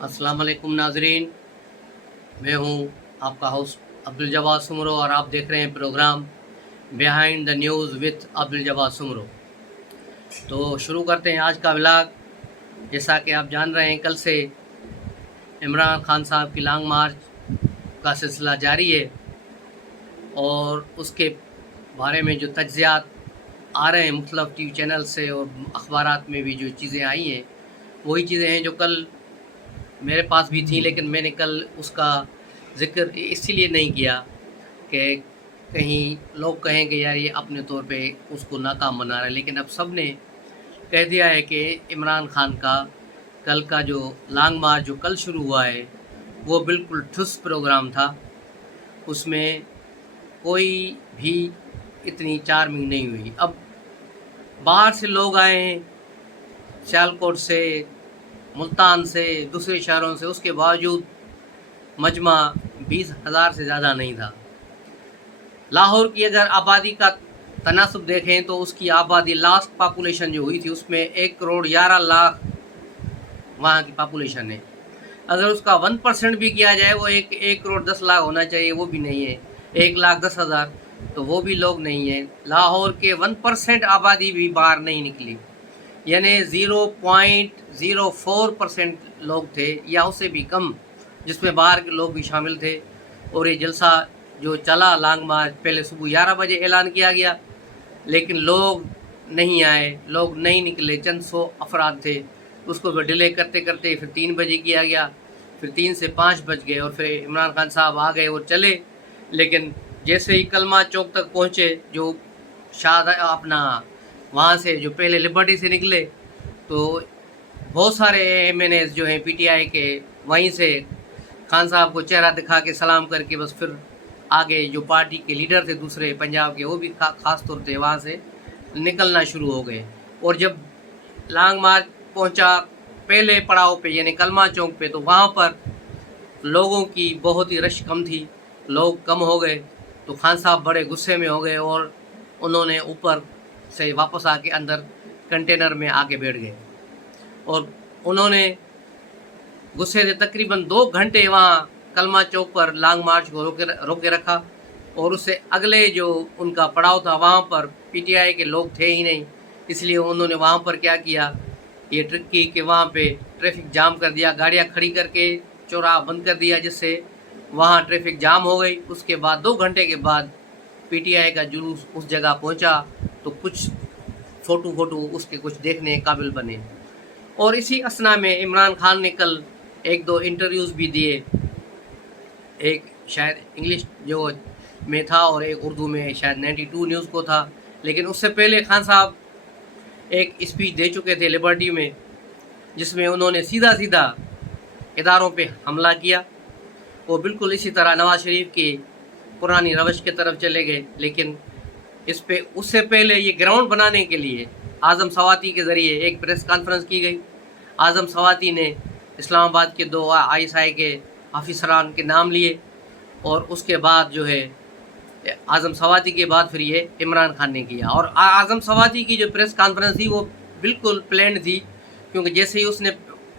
अस्सलाम वालेकुम नाजरीन, मैं हूं आपका होस्ट अब्दुल जवाद सुमरो और आप देख रहे हैं programme behind the news with Abdul Jawad Soomro. तो शुरू करते हैं आज का व्लॉग। जैसा कि आप जान रहे हैं, कल से इमरान खान साहब की लॉन्ग मार्च का सिलसिला जारी है और उसके बारे में जो तज्ज़ियात आ रहे हैं मुख्तलिफ टीवी चैनल से और अखबारात में भी जो चीज़ें आई हैं वही चीज़ें हैं जो कल मेरे पास भी थी, लेकिन मैंने कल उसका ज़िक्र इसीलिए नहीं किया कि कहीं लोग कहेंगे यार ये अपने तौर पे उसको नाकाम बना रहा है। लेकिन अब सब ने कह दिया है कि इमरान खान का कल का जो लॉन्ग मार्च जो कल शुरू हुआ है वो बिल्कुल ठुस प्रोग्राम था। उसमें कोई भी इतनी चार्मिंग नहीं हुई। अब बाहर से लोग आए हैं, सियालकोट से, मुल्तान से, दूसरे शहरों से, उसके बावजूद मजमा 20,000 से ज़्यादा नहीं था। लाहौर की अगर आबादी का तनासब देखें तो उसकी आबादी लास्ट पॉपुलेशन जो हुई थी उसमें 1,11,00,000 वहाँ की पॉपुलेशन है। अगर उसका 1% भी किया जाए वो 1,10,00,000 होना चाहिए, वो भी नहीं है। 1,10,000 तो वो भी लोग नहीं है। लाहौर के 1% आबादी भी बाहर नहीं निकली, यानी 0.04% लोग थे या उससे भी कम, जिसमें बाहर के लोग भी शामिल थे। और ये जलसा जो चला लॉन्ग मार्च, पहले सुबह 11 बजे ऐलान किया गया लेकिन लोग नहीं आए, लोग नहीं निकले। चंद 100 अफराद थे। उसको फिर डिले करते करते फिर 3 बजे किया गया, फिर 3 से 5 बज गए और फिर इमरान खान साहब आ गए और चले। लेकिन जैसे ही कलमा चौक तक पहुँचे, जो शाद अपना वहाँ से जो पहले लिबर्टी से निकले, तो बहुत सारे MNAs जो हैं PTI के वहीं से खान साहब को चेहरा दिखा के सलाम करके बस फिर आगे जो पार्टी के लीडर थे दूसरे पंजाब के, वो भी ख़ास तौर से वहाँ से निकलना शुरू हो गए। और जब लॉन्ग मार्च पहुँचा पहले पड़ाव पे यानी कलमा चौक पे, तो वहाँ पर लोगों की बहुत ही रश कम थी, लोग कम हो गए। तो खान साहब बड़े गुस्से में हो गए और उन्होंने ऊपर से वापस आके अंदर कंटेनर में आके बैठ गए और उन्होंने गुस्से से तकरीबन 2 घंटे वहाँ कलमा चौक पर लॉन्ग मार्च को रोके रखा। और उससे अगले जो उनका पड़ाव था वहाँ पर PTI के लोग थे ही नहीं, इसलिए उन्होंने वहाँ पर क्या किया, ये ट्रिक की कि वहाँ पे ट्रैफिक जाम कर दिया, गाड़ियाँ खड़ी करके चौराहा बंद कर दिया, जिससे वहाँ ट्रैफिक जाम हो गई। उसके बाद 2 घंटे के बाद PTI का जुलूस उस जगह पहुँचा तो कुछ फ़ोटो उसके कुछ देखने काबिल बने। और इसी असना में इमरान खान ने कल 1-2 इंटरव्यूज़ भी दिए, एक शायद इंग्लिश जो में था और एक उर्दू में शायद 92 न्यूज़ को था। लेकिन उससे पहले खान साहब एक स्पीच दे चुके थे लिबर्टी में, जिसमें उन्होंने सीधा सीधा इदारों पे हमला किया। वो बिल्कुल इसी तरह नवाज शरीफ की पुरानी रवश की तरफ चले गए। लेकिन इस पे उससे पहले ये ग्राउंड बनाने के लिए आज़म सवाती के ज़रिए एक प्रेस कॉन्फ्रेंस की गई। आज़म सवाती ने इस्लामाबाद के 2 ISI के ऑफिसरान के नाम लिए और उसके बाद जो है आज़म सवाती के बाद फिर ये इमरान खान ने किया। और आज़म सवाती की जो प्रेस कॉन्फ्रेंस थी वो बिल्कुल प्लान्ड थी, क्योंकि जैसे ही उसने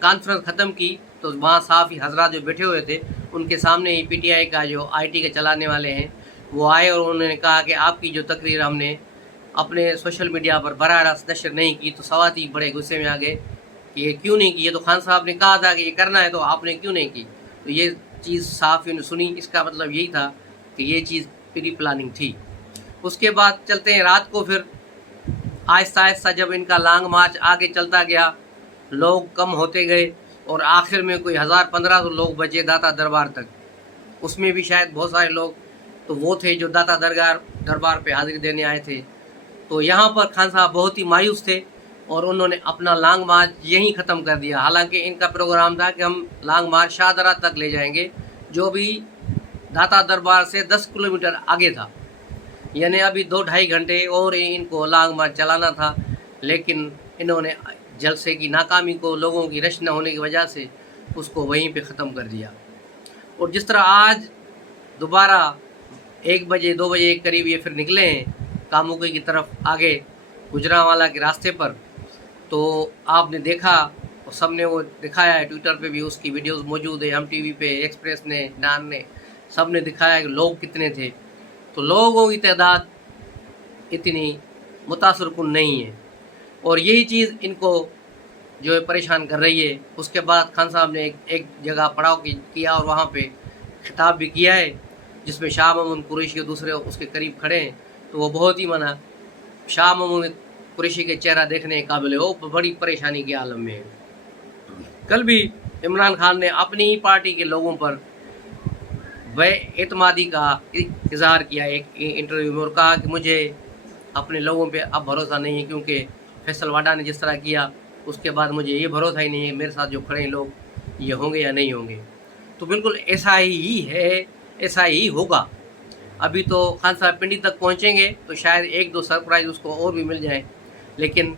कॉन्फ्रेंस ख़त्म की तो वहाँ साफ़ी हजरात जो बैठे हुए थे उनके सामने ही PTI का जो IT के चलाने वाले हैं वो आए और उन्होंने कहा कि आपकी जो तकरीर हमने अपने सोशल मीडिया पर बराह रास्त नशर नहीं की। तो सवाती बड़े गुस्से में आ गए कि ये क्यों नहीं की, ये तो खान साहब ने कहा था कि ये करना है तो आपने क्यों नहीं की। तो ये चीज़ साफ ही सुनी, इसका मतलब यही था कि ये चीज़ प्री प्लानिंग थी। उसके बाद चलते हैं रात को, फिर आहिस्ता आहिस्ता जब इनका लॉन्ग मार्च आगे चलता गया, लोग कम होते गए और आखिर में कोई 1,000-1,500 लोग बचे दाता दरबार तक। उसमें भी शायद बहुत सारे लोग तो वो थे जो दाता दरबार पे हाजिरी देने आए थे। तो यहाँ पर खान साहब बहुत ही मायूस थे और उन्होंने अपना लॉन्ग मार्च यहीं ख़त्म कर दिया। हालांकि इनका प्रोग्राम था कि हम लॉन्ग मार्च शाहदरा तक ले जाएंगे, जो भी दाता दरबार से 10 किलोमीटर आगे था, यानी अभी 2-2.5 घंटे और इनको लॉन्ग मार्च चलाना था। लेकिन इन्होंने जलसे की नाकामी को, लोगों की रश न होने की वजह से उसको वहीं पे ख़त्म कर दिया। और जिस तरह आज दोबारा 1 बजे 2 बजे के करीब ये फिर निकले हैं कामुकी की तरफ आगे गुजरांवाला के रास्ते पर, तो आपने देखा सब ने वो दिखाया है, ट्विटर पे भी उसकी वीडियोस मौजूद है, हम टीवी पे, एक्सप्रेस ने, डान ने, सब ने दिखाया कि लोग कितने थे। तो लोगों की तादाद इतनी मुतासरकुन नहीं है, और यही चीज़ इनको जो है परेशान कर रही है। उसके बाद खान साहब ने एक जगह पड़ाव किया और वहाँ पे खिताब भी किया है, जिसमें शाह महमूद कुरैशी के दूसरे उसके करीब खड़े हैं। तो वो बहुत ही मना शाह महमूद कुरैशी के चेहरा देखने के काबिल है, वो बड़ी परेशानी के आलम में है। कल भी इमरान खान ने अपनी ही पार्टी के लोगों पर बेएतमादी का इजहार किया एक इंटरव्यू में, और कहा कि मुझे अपने लोगों पे अब भरोसा नहीं है, क्योंकि फैसल वाडा ने जिस तरह किया उसके बाद मुझे ये भरोसा ही नहीं है मेरे साथ जो खड़े हैं लोग ये होंगे या नहीं होंगे। तो बिल्कुल ऐसा ही है, ऐसा ही होगा। अभी तो खान साहब पिंडी तक पहुंचेंगे तो शायद एक दो सरप्राइज़ उसको और भी मिल जाए, लेकिन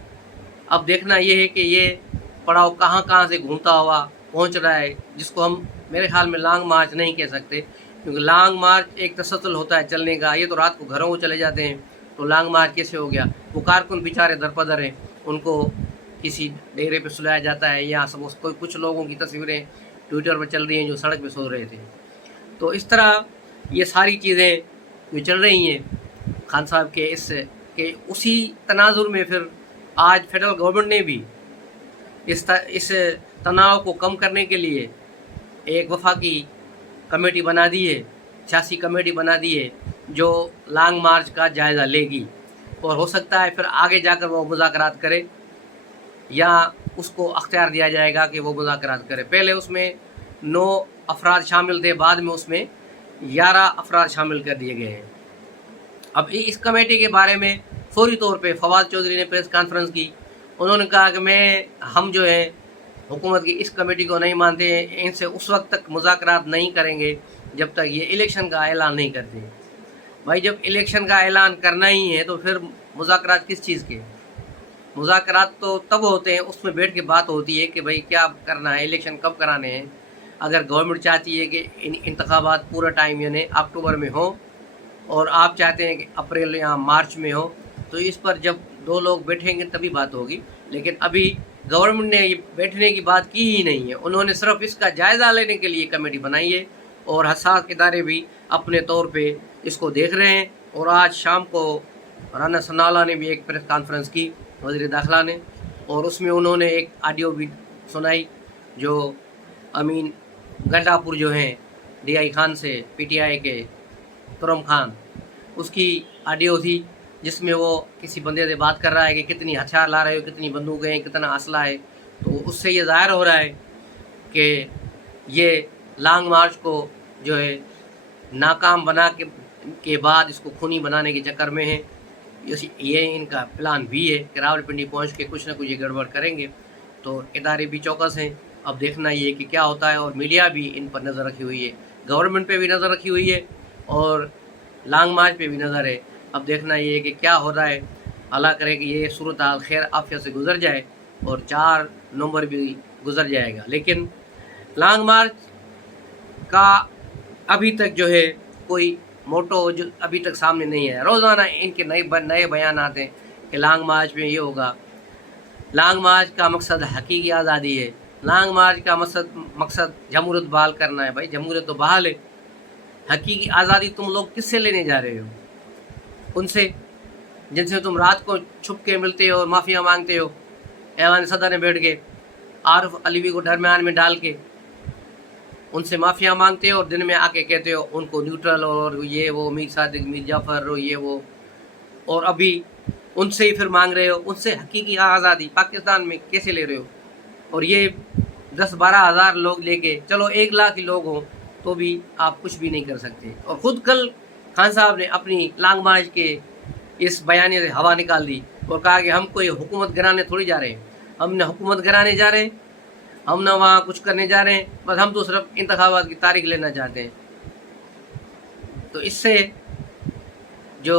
अब देखना ये है कि ये पड़ाव कहाँ कहाँ से घूमता हुआ पहुंच रहा है, जिसको हम मेरे ख्याल में लॉन्ग मार्च नहीं कह सकते, क्योंकि लॉन्ग मार्च एक तसलसल होता है चलने का। ये तो रात को घरों को चले जाते हैं, तो लॉन्ग मार्च कैसे हो गया? वो कारकुन बेचारे दरपदर हैं, उनको किसी डेरे पे सुलाया जाता है, या सब कोई कुछ लोगों की तस्वीरें ट्विटर पर चल रही हैं जो सड़क पे सो रहे थे। तो इस तरह ये सारी चीज़ें जो चल रही हैं खान साहब के के उसी तनाजुर में फिर आज फेडरल गवर्नमेंट ने भी इस तनाव को कम करने के लिए एक वफाकी कमेटी बना दी है, सियासी कमेटी बना दी है, जो लॉन्ग मार्च का जायज़ा लेगी, और हो सकता है फिर आगे जाकर वो मुज़ाकरात करे, या उसको अख्तियार दिया जाएगा कि वो मुज़ाकरात करे। पहले उसमें 9 अफराद शामिल थे, बाद में उसमें 11 अफराद शामिल कर दिए गए हैं। अब इस कमेटी के बारे में फौरी तौर पे फवाद चौधरी ने प्रेस कॉन्फ्रेंस की। उन्होंने कहा कि हम जो है हुकूमत की इस कमेटी को नहीं मानते हैं, इनसे उस वक्त तक मुज़ाकरात नहीं करेंगे जब तक ये इलेक्शन का ऐलान नहीं करते। भाई जब इलेक्शन का ऐलान करना ही है तो फिर मुज़ाकरात किस चीज़ के? मुज़ाकरात तो तब होते हैं, उसमें बैठ के बात होती है कि भाई क्या करना है, इलेक्शन कब कराने हैं। अगर गवर्नमेंट चाहती है कि इंतखाबात पूरा टाइम यानी अक्टूबर में हो, और आप चाहते हैं कि अप्रैल या मार्च में हो, तो इस पर जब 2 लोग बैठेंगे तभी बात होगी। लेकिन अभी गवर्नमेंट ने ये बैठने की बात की ही नहीं है, उन्होंने सिर्फ इसका जायज़ा लेने के लिए कमेटी बनाई है, और हसास इदारे भी अपने तौर पे इसको देख रहे हैं। और आज शाम को राना सनाउल्लाह ने भी एक प्रेस कॉन्फ्रेंस की, वज़ीर दाखिला ने, और उसमें उन्होंने एक ऑडियो भी सुनाई जो अमीन गंडापुर जो हैं DI खान से, PTI के तुरम खान, उसकी ऑडियो थी, जिसमें वो किसी बंदे से बात कर रहा है कि कितनी हथियार ला रहे हो, कितनी बंदूकें हैं, कितना असला है। तो उससे ये ज़ाहिर हो रहा है कि ये लॉन्ग मार्च को जो है नाकाम बना के बाद इसको खूनी बनाने के चक्कर में है। ये इनका प्लान भी है कि रावलपिंडी पहुंच के कुछ ना कुछ ये गड़बड़ करेंगे। तो इदारे भी चौकस हैं, अब देखना ये कि क्या होता है। और मीडिया भी इन पर नज़र रखी हुई है, गवर्नमेंट पे भी नज़र रखी हुई है, और लॉन्ग मार्च पे भी नज़र है। अब देखना ये है कि क्या हो रहा है। अल्लाह करे कि ये सूरत हाल खैर आफियत से गुजर जाए और 4 नवंबर भी गुजर जाएगा। लेकिन लॉन्ग मार्च का अभी तक जो है कोई मोटो जो अभी तक सामने नहीं है। रोज़ाना इनके नए बयान आते हैं कि लॉन्ग मार्च में ये होगा। लॉन्ग मार्च का मकसद हकीकी आज़ादी है, लॉन्ग मार्च का मकसद जमहूरियत बहाल करना है। भाई जमहूरियत तो बहाल है, हकीकी आज़ादी तुम लोग किससे लेने जा रहे हो? उनसे जिनसे तुम रात को छुप के मिलते हो और माफ़िया मांगते हो, ऐवान सदर में बैठ के आरिफ अलवी को दरमियान में डाल के उनसे माफ़िया मांगते हो, और दिन में आके कहते हो उनको न्यूट्रल और ये वो मीर सादिक, मीर जाफ़र और ये वो, और अभी उनसे ही फिर मांग रहे हो। उनसे हकीकी आज़ादी पाकिस्तान में कैसे ले रहे हो? और ये 10-12 हज़ार लोग लेके चलो 1 लाख ही लोग हों तो भी आप कुछ भी नहीं कर सकते। और ख़ुद कल खान साहब ने अपनी लॉन्ग मार्च के इस बयानी से हवा निकाल दी और कहा कि हम कोई हुकूमत गिराने थोड़ी जा रहे हैं, हमने हुकूमत गिराने जा रहे हैं, हम ना वहाँ कुछ करने जा रहे हैं, बस हम तो सिर्फ इंतखाबात की तारीख लेना चाहते हैं। तो इससे जो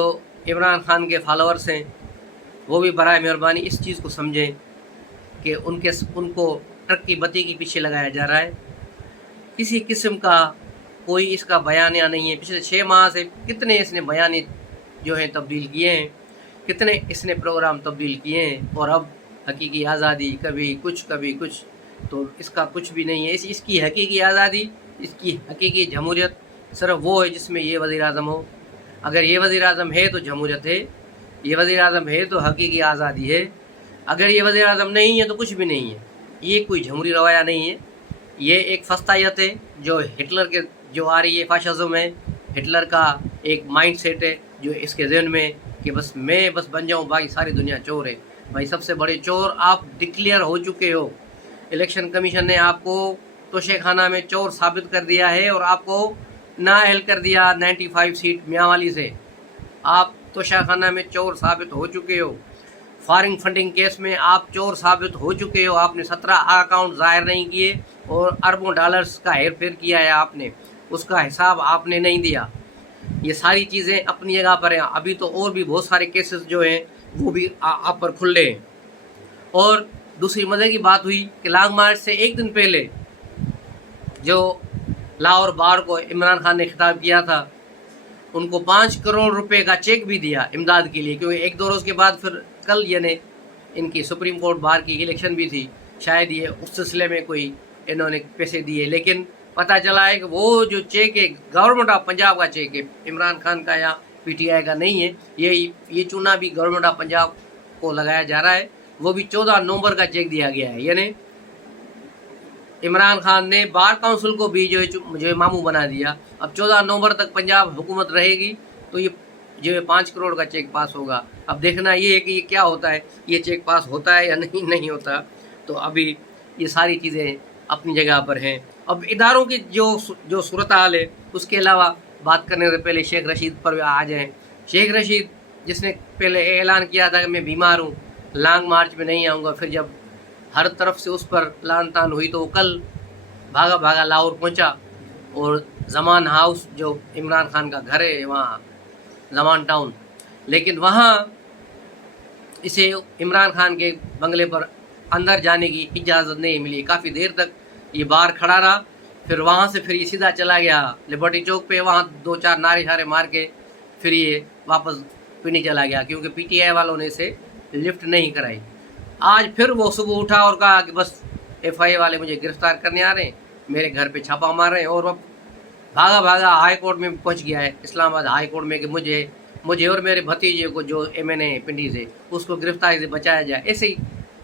इमरान खान के फॉलोअर्स हैं वो भी बराए मेहरबानी इस चीज़ को समझें कि उनको ट्रक की बत्ती के पीछे लगाया जा रहा है। किसी किस्म का कोई इसका बयानिया नहीं है। पिछले 6 माह से कितने इसने बयानी जो हैं तब्दील किए हैं, कितने इसने प्रोग्राम तब्दील किए हैं, और अब हकीकी आज़ादी कभी कुछ कभी कुछ। تو اس کا کچھ بھی نہیں ہے. اس کی حقیقی آزادی، اس کی حقیقی جمہوریت صرف وہ ہے جس میں یہ وزیر اعظم ہو. اگر یہ وزیر اعظم ہے تو جمہوریت ہے، یہ وزیر اعظم ہے تو حقیقی آزادی ہے. اگر یہ وزیر اعظم نہیں ہے تو کچھ بھی نہیں ہے. یہ کوئی جمہوری رویہ نہیں ہے، یہ ایک فسطائیت ہے جو ہٹلر کے جو آ رہی ہے. فاشزم ہے، ہٹلر کا ایک مائنڈ سیٹ ہے جو اس کے ذہن میں کہ بس میں بس بن جاؤں، باقی ساری دنیا چور ہے. بھائی سب سے بڑے چور آپ ڈکلیئر ہو چکے ہو. الیکشن کمیشن نے آپ کو توشے خانہ میں چور ثابت کر دیا ہے اور آپ کو نااہل کر دیا 95 سیٹ میاں سے. آپ توشہ خانہ میں چور ثابت ہو چکے ہو. فارن فنڈنگ کیس میں آپ چور ثابت ہو چکے ہو. آپ نے 17 اکاؤنٹ ظاہر نہیں کیے اور اربوں ڈالرز کا ہیر پھیر کیا ہے. آپ نے اس کا حساب آپ نے نہیں دیا. یہ ساری چیزیں اپنی جگہ پر ہیں. ابھی تو اور بھی بہت سارے کیسز جو ہیں وہ بھی آپ پر کھل رہے ہیں. اور دوسری مزے کی بات ہوئی کہ لانگ مارچ سے ایک دن پہلے جو لاہور بار کو عمران خان نے خطاب کیا تھا، ان کو 5 کروڑ روپے کا چیک بھی دیا امداد کے لیے، کیونکہ ایک دو روز کے بعد پھر کل یعنی ان کی سپریم کورٹ بار کی الیکشن بھی تھی. شاید یہ اس سلسلے میں کوئی انہوں نے پیسے دیے. لیکن پتہ چلا ہے کہ وہ جو چیک ہے گورنمنٹ آف پنجاب کا چیک ہے، عمران خان کا یا پی ٹی آئی کا نہیں ہے. یہ چونا بھی گورنمنٹ آف پنجاب کو لگایا جا رہا ہے. وہ بھی 14 نومبر کا چیک دیا گیا ہے. یعنی عمران خان نے بار کونسل کو بھی جو ہے ماموں بنا دیا. اب 14 نومبر تک پنجاب حکومت رہے گی تو یہ جو 5 کروڑ کا چیک پاس ہوگا. اب دیکھنا یہ ہے کہ یہ کیا ہوتا ہے، یہ چیک پاس ہوتا ہے یا نہیں ہوتا. تو ابھی یہ ساری چیزیں اپنی جگہ پر ہیں. اب اداروں کی جو صورتحال ہے اس کے علاوہ بات کرنے سے پہلے شیخ رشید پر آ جائیں. شیخ رشید جس نے پہلے اعلان کیا تھا کہ میں بیمار ہوں، لانگ مارچ میں نہیں آؤں گا، پھر جب ہر طرف سے اس پر لان تان ہوئی تو وہ کل بھاگا لاہور پہنچا اور زمان ہاؤس جو عمران خان کا گھر ہے وہاں زمان ٹاؤن، لیکن وہاں اسے عمران خان کے بنگلے پر اندر جانے کی اجازت نہیں ملی. کافی دیر تک یہ باہر کھڑا رہا. پھر وہاں سے پھر یہ سیدھا چلا گیا لبرٹی چوک پہ، وہاں 2-4 نعرے شارے مار کے پھر یہ واپس پنڈی چلا گیا، کیونکہ پی ٹی آئی والوں نے اسے لفٹ نہیں کرائی. آج پھر وہ صبح اٹھا اور کہا کہ بس ایف آئی اے والے مجھے گرفتار کرنے آ رہے ہیں، میرے گھر پہ چھاپا مار رہے ہیں. اور وہ بھاگا ہائی کورٹ میں پہنچ گیا ہے، اسلام آباد ہائی کورٹ میں، کہ مجھے اور میرے بھتیجے کو جو ایم این اے پنڈی سے اس کو گرفتاری سے بچایا جائے. ایسے ہی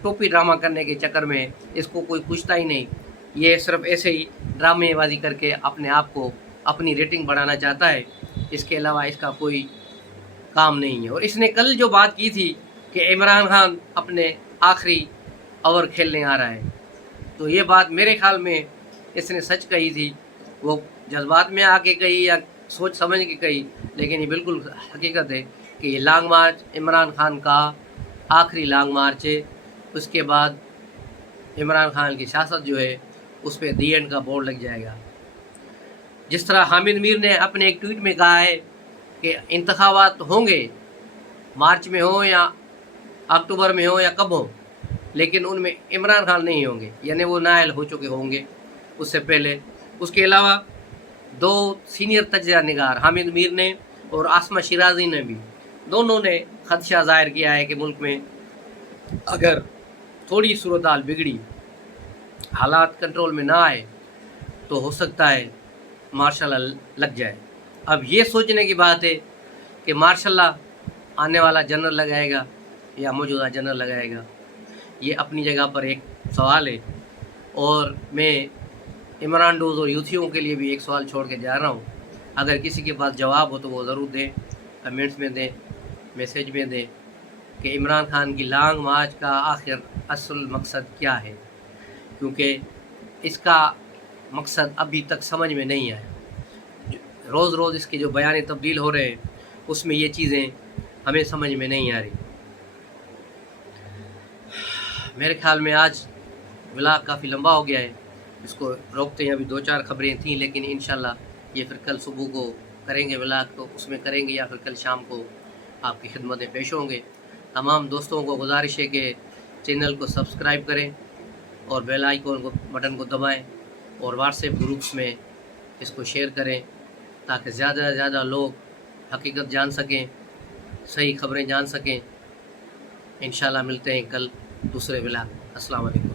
ٹوپی ڈرامہ کرنے کے چکر میں اس کو کوئی پوچھتا ہی نہیں. یہ صرف ایسے ہی ڈرامے بازی کر کے اپنے آپ کو اپنی ریٹنگ بڑھانا چاہتا ہے. اس کے علاوہ اس کا کوئی کام نہیں ہے. اور اس نے کل جو بات کی تھی کہ عمران خان اپنے آخری اوور کھیلنے آ رہا ہے، تو یہ بات میرے خیال میں اس نے سچ کہی تھی. وہ جذبات میں آ کے کہی یا سوچ سمجھ کے کہی، لیکن یہ بالکل حقیقت ہے کہ یہ لانگ مارچ عمران خان کا آخری لانگ مارچ ہے. اس کے بعد عمران خان کی سیاست جو ہے اس پہ دی اینڈ کا بورڈ لگ جائے گا. جس طرح حامد میر نے اپنے ایک ٹویٹ میں کہا ہے کہ انتخابات ہوں گے، مارچ میں ہو یا اکتوبر میں ہو یا کب ہو، لیکن ان میں عمران خان نہیں ہوں گے، یعنی وہ نائل ہو چکے ہوں گے اس سے پہلے. اس کے علاوہ 2 سینئر تجزیہ نگار حامد میر نے اور عاصمہ شیرازی نے بھی دونوں نے خدشہ ظاہر کیا ہے کہ ملک میں اگر تھوڑی صورتحال بگڑی، حالات کنٹرول میں نہ آئے تو ہو سکتا ہے مارشل لا لگ جائے. اب یہ سوچنے کی بات ہے کہ مارشل لا آنے والا جنرل لگائے گا یا موجودہ جنرل لگائے گا. یہ اپنی جگہ پر ایک سوال ہے. اور میں عمران ڈوز اور یوتھیوں کے لیے بھی ایک سوال چھوڑ کے جا رہا ہوں. اگر کسی کے پاس جواب ہو تو وہ ضرور دیں، کمنٹس میں دیں، میسیج میں دیں کہ عمران خان کی لانگ مارچ کا آخر اصل مقصد کیا ہے، کیونکہ اس کا مقصد ابھی تک سمجھ میں نہیں آیا. روز روز اس کے جو بیان تبدیل ہو رہے ہیں اس میں یہ چیزیں ہمیں سمجھ میں نہیں آ رہی. میرے خیال میں آج ولاگ کافی لمبا ہو گیا ہے، اس کو روکتے ہیں. ابھی 2-4 خبریں تھیں، لیکن انشاءاللہ یہ پھر کل صبح کو کریں گے ولاگ، تو اس میں کریں گے یا پھر کل شام کو آپ کی خدمت میں پیش ہوں گے. تمام دوستوں کو گزارش ہے کہ چینل کو سبسکرائب کریں اور بیل آئیکن کو بٹن کو دبائیں اور واٹس ایپ گروپس میں اس کو شیئر کریں تاکہ زیادہ سے زیادہ لوگ حقیقت جان سکیں، صحیح خبریں جان سکیں. انشاءاللہ ملتے ہیں کل دوسرے ولاگ. السلام علیکم.